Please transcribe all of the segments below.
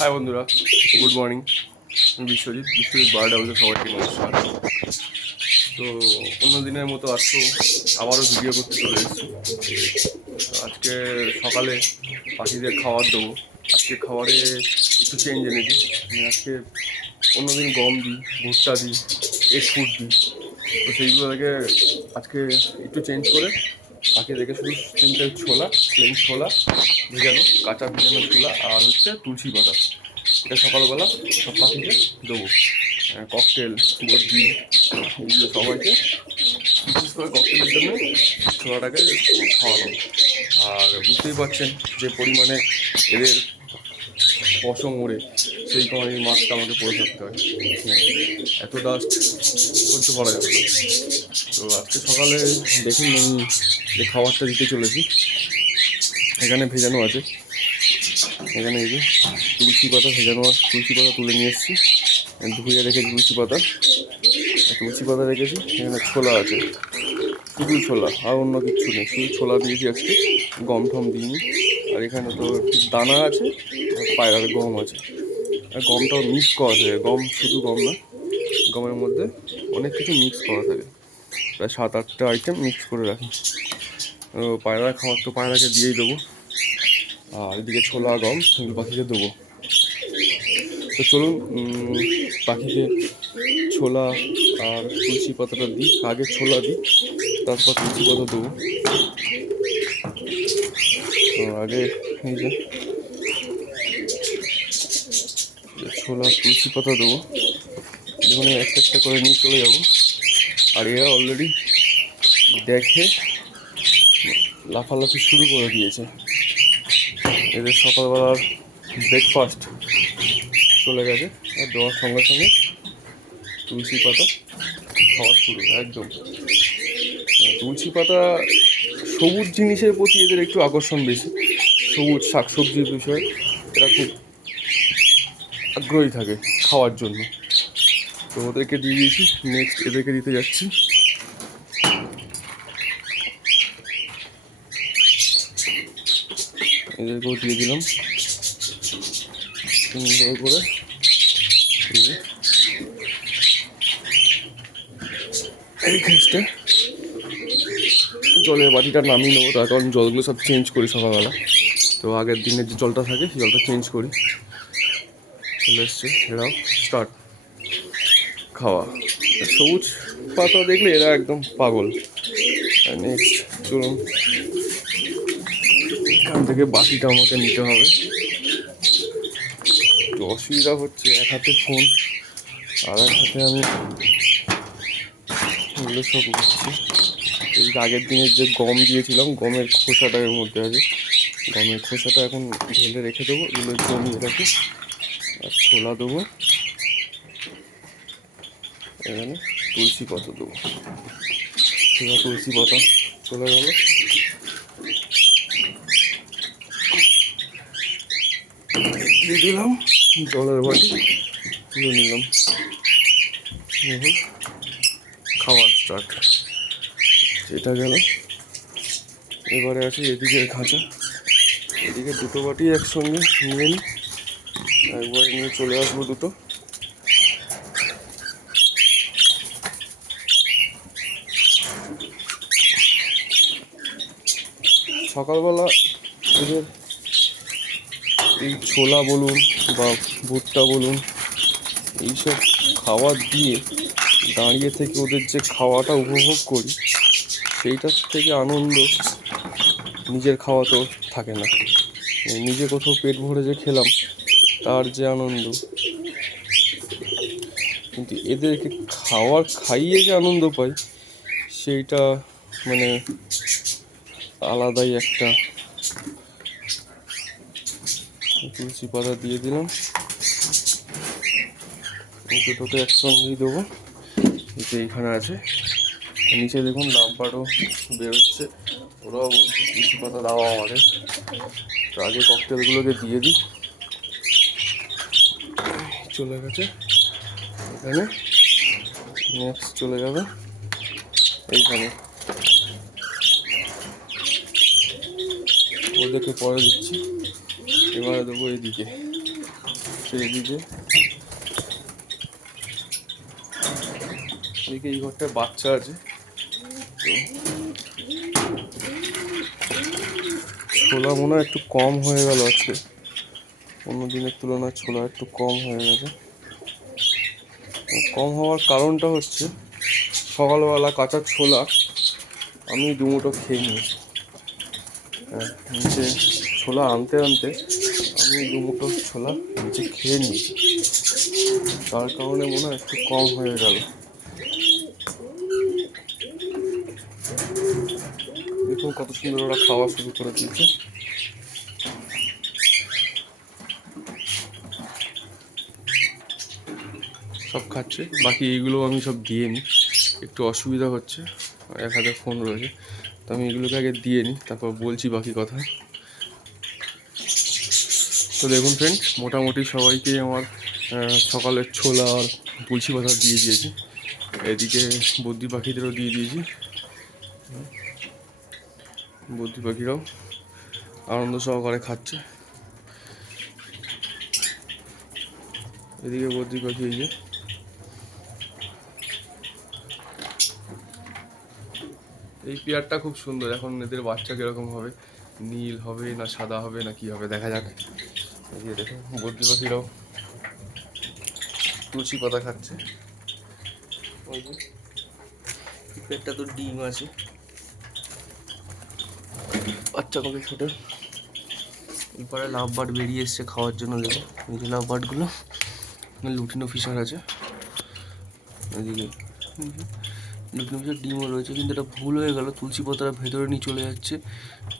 High বন্ধুরা। Good morning আমি Biswajit Biswajit bird হাউসে সবাইকে নমস্কার। তো অন্য দিনের মতো আজকেও আবারও ভিডিও করতে চলে এসেছি। আজকে সকালে পাখিদের খাবার দেবো। আজকে খাবারে একটু চেঞ্জ এনেছি আমি আজকে অন্যদিন গম দিই, ভুট্টা দিই, এগ ফুড দিই। তো সেইগুলো থেকে আজকে একটু চেঞ্জ করে পাখি দেখে শুধু সিম্পল ছোলা প্লেন ছোলা, ভেজানো, কাঁচা ভেজানো ছোলা আর হচ্ছে তুলসী পাতা। এটা সকালবেলা সব পাখিকে দেবো। ককটেল বর্দি এগুলো সবাইকে বিশেষ করে ককটেলের জন্য ছোলাটাকে খাওয়ানো। আর বুঝতেই পারছেন যে পরিমাণে এদের পশম ওড়ে। সেই কারণে মাছটা আমাকে পরে থাকতে হয়। এত ডাস্ট সহ্য করা যাবে তো আজকে সকালে দেখুন আমি যে খাবারটা দিতে চলেছি। এখানে ভেজানো আছে। এখানে এই যে তুলসী পাতা ভেজানো তুলসী পাতা তুলে নিয়ে এসেছি। ধুয়ে রেখেছি তুলসী পাতা। তুলসী পাতা রেখেছি। এখানে ছোলা আছে। শুধু ছোলা। আর অন্য কিছু নেই। শুধু ছোলা দিয়েছি আজকে। গম টম দিইনি। আর এখানে তো দানা আছে। আর পায়রার গম আছে। আর গমটাও মিক্স করা থাকে। গম শুধু গম না, গমের মধ্যে অনেক কিছু মিক্স করা থাকে। প্রায় সাত, আটটা আইটেম মিক্স করে রাখি। পায়রা খাবার তো পায়রাকে দিয়েই দেবো। আর এদিকে ছোলা, গম, এগুলো পাখিকে দেবো। তো চলুন পাখিকে ছোলা আর তুলসী পাতাটা দিই। আগে ছোলা দিই, তারপর তুলসী পাতা দেবো। তো আগে এই যে যে ছোলা তুলসী পাতা দেবো। যেখানে একটা একটা করে নিয়ে চলে যাব। আর এরা অলরেডি দেখে লাফালাফি শুরু করে দিয়েছে। এদের সকালবেলার ব্রেকফাস্ট চলে গেছে। আর দেওয়ার সঙ্গে সঙ্গে তুলসী পাতা খাওয়া শুরু একদম। হ্যাঁ, তুলসী পাতা সবুজ জিনিসের প্রতি এদের একটু আকর্ষণ বেশি। সবুজ শাকসবজির বিষয়ে এরা খুব আগ্রহী থাকে খাওয়ার জন্য। তো ওদেরকে দিয়ে দিয়েছি। নেক্সট এদেরকে দিতে যাচ্ছি। এদেরকেও দিয়ে দিলাম। সুন্দর করে। এই। ঘাসটা জলের বাটিটা নামিয়ে নেব, তার কারণ জলগুলো সব চেঞ্জ করি সকালবেলা। তো আগের দিনের যে জলটা থাকে, সেই জলটা চেঞ্জ করি। চলে এসছে। এরাও স্টার্ট খাওয়া। সবুজ পাতা দেখলে এরা একদম পাগল। নেক্সট চলুন। এখান থেকে বাকিটা আমাকে নিতে হবে। অসুবিধা হচ্ছে, এক হাতে ফোন আর এক হাতে আমি এগুলো সব এই আগের দিনের যে গম দিয়েছিলাম, গমের খোসাটা এর মধ্যে আছে। গমের খোসাটা এখন ঢেলে রেখে দেবো। এগুলো জমিয়ে রাখি। আর ছোলা দেবো। এখানে তুলসী পাতা দেবো। ছোলা, তুলসী পাতা চলে গেল। দিয়ে দিলাম, জলের বাটি তুলে নিলাম। খাওয়া স্টার্ট এটা গেল। এবারে আছে এদিকের খাঁচা। এদিকে দুটো বাটি একসঙ্গে নিয়ে নিই একবারে নিয়ে চলে আসব দুটো। সকালবেলা এদের এই ছোলা বলুন বা ভুট্টা বলুন, এইসব খাবার দিয়ে দাঁড়িয়ে থেকে ওদের যে খাওয়াটা উপভোগ করি, সেইটার থেকে আনন্দ নিজের খাওয়া তো থাকে না। নিজে কোথাও পেট ভরে যে খেলাম তার যে আনন্দ। কিন্তু এদেরকে খাওয়ার খাইয়ে যে আনন্দ পাই সেইটা মানে আলাদাই একটা তুলসী পাতা দিয়ে দিলাম। দুটোকে একসঙ্গেই দেবো। যে এইখানে আছে। নিচে দেখুন লাম্বারও বেরোচ্ছে। ওরাও বলছে তুলসী পাতা দাও আমাদের আগে ককটেলগুলোকে দিয়ে দিই। চলে গেছে। এখানে নেক্সট চলে যাবে। এইখানে। ওদেরকে পরে দিচ্ছি। এবারে দেবো এইদিকে। হচ্ছে এদিকে এই ঘরটায় বাচ্চা আছে। ছোলা মনে একটু কম হয়ে গেল আজকে। অন্য দিনের তুলনায় ছোলা একটু কম হয়ে গেছে। কম হওয়ার কারণটা হচ্ছে সকালবেলা কাঁচা ছোলা আমি দুমুটো খেয়ে নিয়েছি হ্যাঁ, নিচে ছোলা আনতে আনতে আমি দুমুটো ছোলা নিচে খেয়ে নিয়েছি তার কারণে মনে হয় একটু কম হয়ে গেল। দেখুন কত সুন্দর ওরা খাওয়া শুরু করে দিয়েছে। সব খাচ্ছে। বাকি এইগুলো আমি সব দিয়ে নিই। একটু অসুবিধা হচ্ছে, এক হাতে ফোন রয়েছে। তো আমি এগুলোকে আগে দিয়ে নিই, তারপর বলছি বাকি কথা। তো দেখুন ফ্রেন্ড মোটামুটি সবাইকেই আমার সকালের ছোলা আর তুলসী পাতা দিয়ে দিয়েছি। এদিকে বদ্যি পাখিদেরও দিয়ে দিয়েছি। বদ্যি পাখিরাও আনন্দ সহকারে খাচ্ছে। এদিকে বদ্যি পাখি এই যে। এই পেয়ারটা খুব সুন্দর। এখন এদের বাচ্চা কীরকম হবে? নীল হবে না সাদা হবে না কি হবে? দেখা যাক। যে দেখো বদ্রি পাখিরাও তুলসী পাতা খাচ্ছে। ওই যে পেটটা তো ডিম আছে। বাচ্চা কবে ছোটো। এরপরে লাভ বার্ড বেরিয়ে এসছে খাওয়ার জন্য দেখো এই যে লাভ বার্ডগুলো, লুটিনো ফিশার আছে। এদিকে লুটিনো ফিশার ডিমও রয়েছে, কিন্তু এটা ভুল হয়ে গেল। তুলসী পাতাটা ভেতরে নিয়ে চলে যাচ্ছে।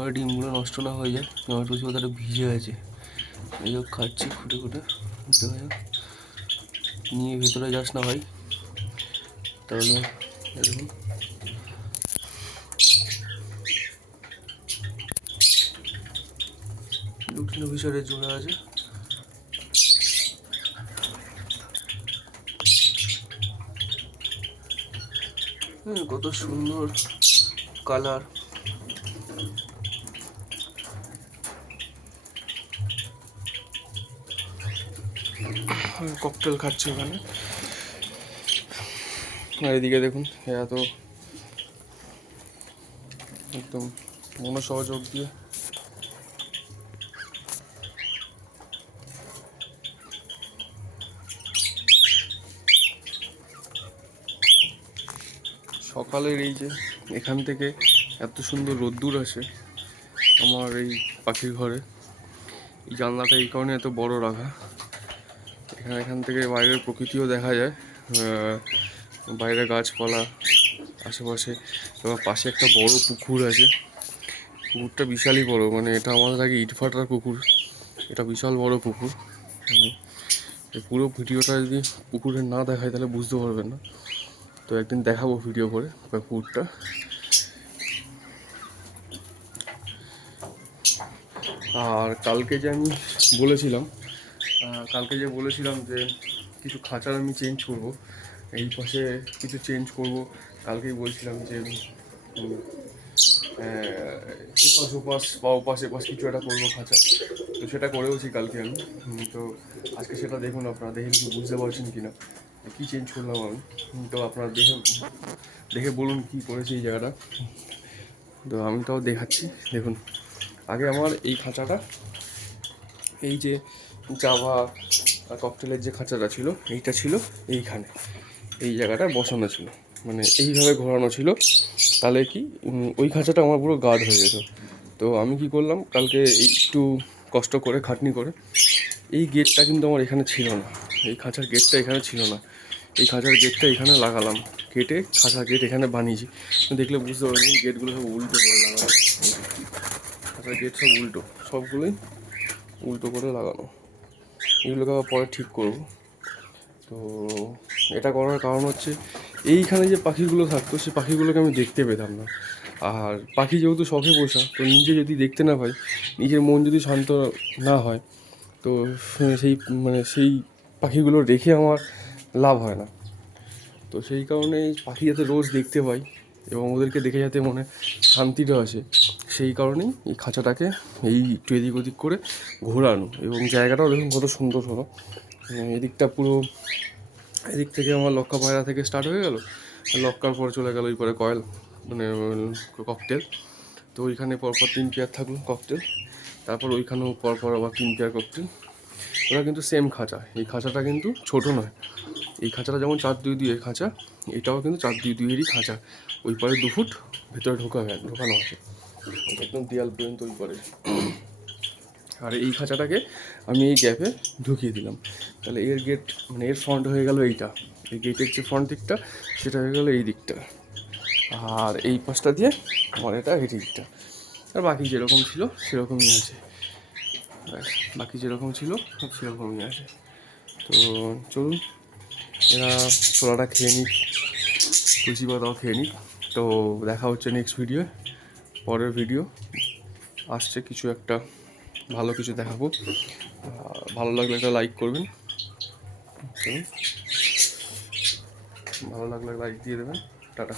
আর ডিমগুলো নষ্ট না হয়ে যায় আমার তুলসী পাতাটা ভিজে আছে এই হোক খাচ্ছি ফুটে ফুটে দেখা যাক নিয়ে ভেতরে যাস না ভাই। তাহলে লুটিনো ফিশারে জোড়া আছে। হুম, কত সুন্দর কালার। ককটেল খাচ্ছে ওখানে আর এদিকে দেখুন এত একদম মনোসহযোগ দিয়ে সকালের এই যে এখান থেকে এত সুন্দর রোদ্দুর আসে আমার এই পাখির ঘরে। এই জানলাটা এই কারণে এত বড় রাখা। এখানে এখান থেকে বাইরের প্রকৃতিও দেখা যায়। বাইরে গাছপালা, আশেপাশে এবার পাশে একটা বড় পুকুর আছে। পুকুরটা বিশালই বড় মানে এটা আমাদের আগে ইটভাটার পুকুর। এটা বিশাল বড় পুকুর। পুরো ভিডিওটা যদি পুকুরে না দেখায় তাহলে বুঝতে পারবেন না। তো একদিন দেখাবো ভিডিও করে পুকুরটা আর কালকে যে আমি বলেছিলাম কালকে যে বলেছিলাম যে কিছু খাঁচার আমি চেঞ্জ করব, এই পাশে কিছু চেঞ্জ করব, কালকেই বলছিলাম যে এপাশ ওপাশ বা ওপাশ এপাশ কিছু একটা করব খাঁচা। তো সেটা করেওছি কালকে আমি। তো আজকে সেটা দেখুন আপনারা, দেখে কিছু বুঝতে পারছেন কি না কী চেঞ্জ করলাম আমি? তো আপনারা দেখে দেখে বলুন কী করেছি এই জায়গাটা। তো আমি তাও দেখাচ্ছি, দেখুন। আগে আমার এই খাঁচাটা, এই যে জাভা ককটেলের যে খাঁচাটা ছিল, এইটা ছিল এইখানে। এই জায়গাটা বসানো ছিল। মানে এইভাবে ঘোরানো ছিল। তাহলে কি ওই খাঁচাটা আমার পুরো গার্ড হয়ে যেত। তো আমি কি করলাম, কালকে একটু কষ্ট করে, খাটনি করে, এই গেটটা কিন্তু আমার এখানে ছিল না। এই খাঁচার গেটটা এখানে ছিল না। এই খাঁচার গেটটা এখানে লাগালাম। কেটে খাঁচার গেট এখানে বানিয়েছি। দেখলে বুঝতে পারবেন গেটগুলো সব উল্টো করে লাগানো। খাঁচার গেট সব উল্টো। সবগুলোই উল্টো করে লাগানো। এগুলোকে আবার পরে ঠিক করব। তো এটা করার কারণ হচ্ছে, এইখানে যে পাখিগুলো থাকতো, সে পাখিগুলোকে আমি দেখতে পেতাম না। আর পাখি যেহেতু শখে বসা তো নিজে যদি দেখতে না পাই, নিজের মন যদি শান্ত না হয়, তো সেই মানে সেই পাখিগুলো রেখে আমার লাভ হয় না। তো সেই কারণে পাখি যাতে রোজ দেখতে পাই এবং ওদেরকে দেখে যাতে মনে শান্তিটা আসে, সেই কারণেই এই খাঁচাটাকে এই একটু এদিক ওদিক করে ঘোরানো এবং জায়গাটাও দেখুন কত সুন্দর হলো। মানে এদিকটা পুরো, এদিক থেকে আমার লক্কা পায়রা থেকে স্টার্ট হয়ে গেল, লক্কার পর চলে গেল ওই পরে কয়েল মানে ককটেল তো ওইখানে পরপর তিন পেয়ার থাকল ককটেল তারপর ওইখানেও পরপর আবার তিন পেয়ার ককটেল ওরা কিন্তু সেম খাঁচা, এই খাঁচাটা কিন্তু ছোট নয়। এই খাঁচাটা যেমন চার দুই দুইয়ের খাঁচা, এটাও কিন্তু চার দুই দুইয়েরই খাঁচা। ওই পারে দু ফুট ভেতরে ঢোকা ঢোকানো আছে। একদম দেয়াল পর্যন্ত ওই পারে। আর এই খাঁচাটাকে আমি এই গ্যাপে ঢুকিয়ে দিলাম। তাহলে এর গেট মানে এর ফ্রন্ট হয়ে গেল এইটা। এই গেটের যে ফ্রন্ট দিকটা, সেটা হয়ে গেল এই দিকটা। আর এই পাশটা দিয়ে আমার এটা এই দিকটা। আর বাকি যেরকম ছিল, সেরকমই আছে। বাকি যেরকম ছিল সেরকমই আছে। তো চলুন এরা ছোলাটা খেয়ে নিক লুচি পাতাও খেয়ে নিক। তো দেখা হচ্ছে নেক্সট ভিডিও পরের ভিডিও আসছে কিছু একটা ভালো কিছু দেখাবো। ভালো লাগলে একটা লাইক করবেন। ভালো লাগলে লাইক দিয়ে দেবেন। টাটা।